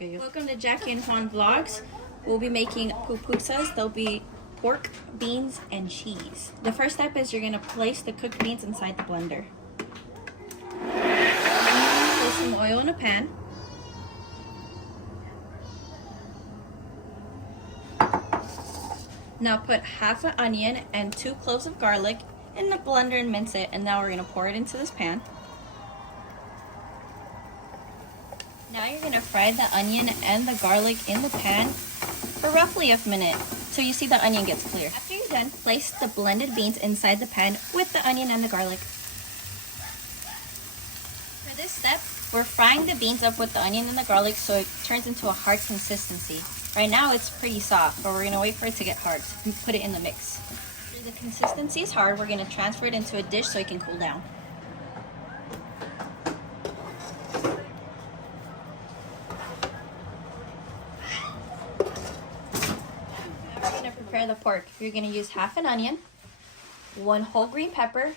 Welcome to Jackie and Juan Vlogs. We'll be making pupusas. They'll be pork, beans, and cheese. The first step is you're going to place the cooked beans inside the blender. Place some oil in a pan. Now put half an onion and 2 cloves of garlic in the blender and mince it, and now we're going to pour it into this pan. Now you're going to fry the onion and the garlic in the pan for roughly a minute till you see the onion gets clear. After you're done, place the blended beans inside the pan with the onion and the garlic. For this step, we're frying the beans up with the onion and the garlic so it turns into a hard consistency. Right now it's pretty soft, but we're going to wait for it to get hard and put it in the mix. After the consistency is hard, we're going to transfer it into a dish so it can cool down. Prepare the pork. You're going to use half an onion, 1 whole green pepper,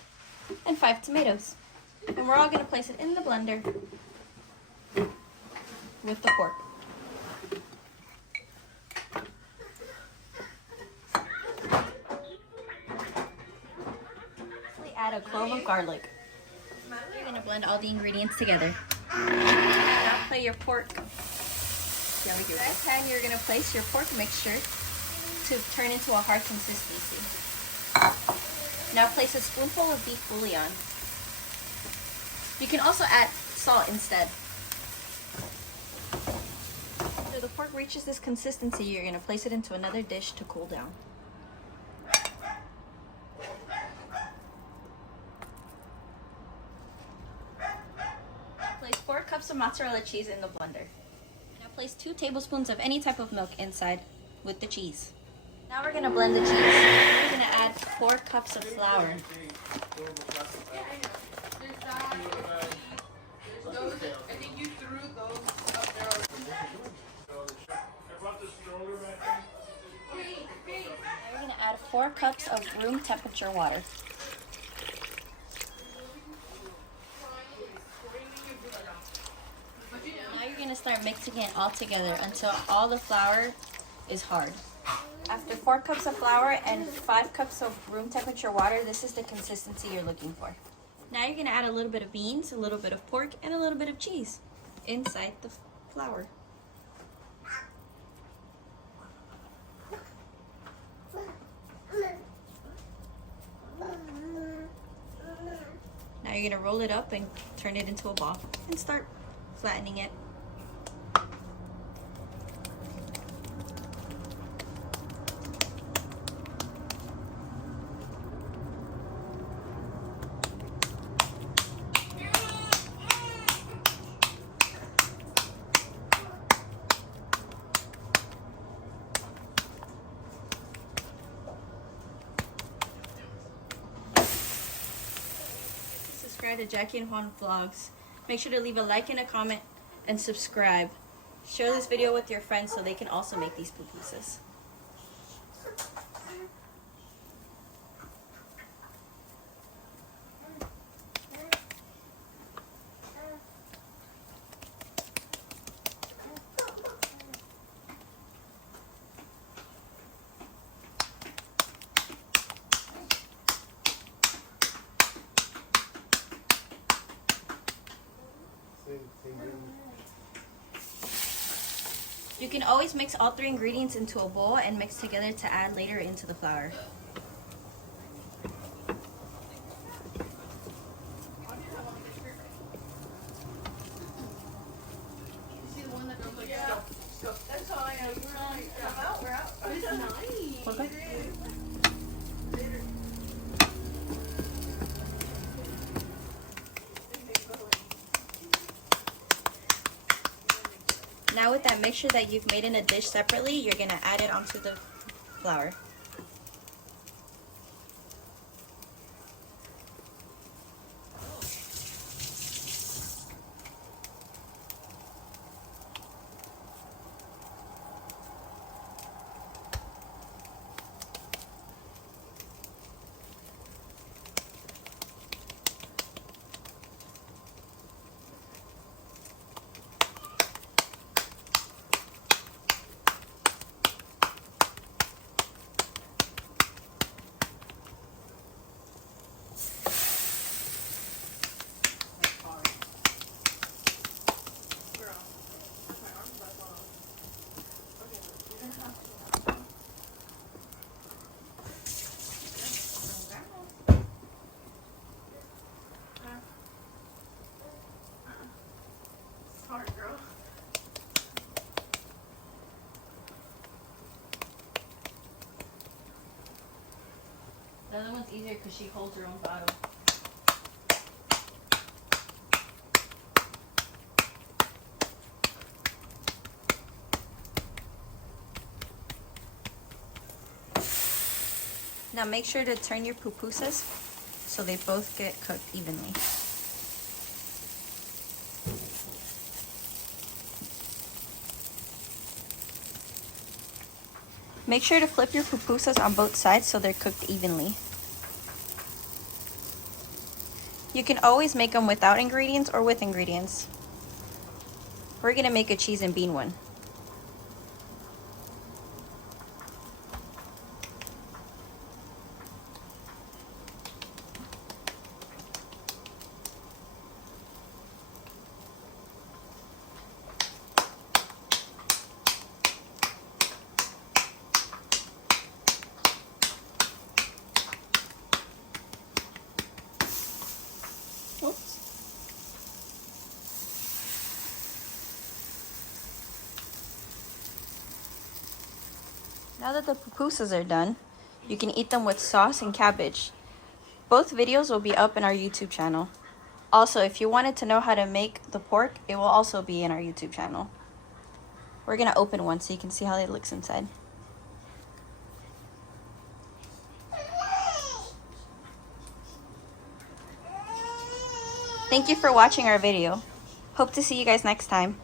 and 5 tomatoes. And we're all going to place it in the blender with the pork. We add a clove of garlic. You're going to blend all the ingredients together. Now put your pork. In that pan, you're going to place your pork mixture to turn into a hard consistency. Now place a spoonful of beef bouillon. You can also add salt instead. So the pork reaches this consistency, you're going to place it into another dish to cool down. Place 4 cups of mozzarella cheese in the blender. Now place 2 tablespoons of any type of milk inside with the cheese. Now we're going to blend the cheese. We're going to add 4 cups of flour. We're going to add 4 cups of room temperature water. Now you're going to start mixing it all together until all the flour is hard. After 4 cups of flour and 5 cups of room temperature water, this is the consistency you're looking for. Now you're going to add a little bit of beans, a little bit of pork, and a little bit of cheese inside the flour. Now you're going to roll it up and turn it into a ball and start flattening it. Subscribe to Jackie and Juan Vlogs. Make sure to leave a like and a comment and subscribe. Share this video with your friends so they can also make these pupusas. You can always mix all 3 ingredients into a bowl and mix together to add later into the flour. That's all I know. We're out. Okay. Now with that mixture that you've made in a dish separately, you're going to add it onto the flour. easier because she holds her own bottle. Now make sure to turn your pupusas so they both get cooked evenly. Make sure to flip your pupusas on both sides so they're cooked evenly. You can always make them without ingredients or with ingredients. We're gonna make a cheese and bean one. Oops. Now that the pupusas are done, you can eat them with sauce and cabbage. Both videos will be up in our YouTube channel. Also, if you wanted to know how to make the pork, it will also be in our YouTube channel. We're gonna open one so you can see how it looks inside. Thank you for watching our video. Hope to see you guys next time.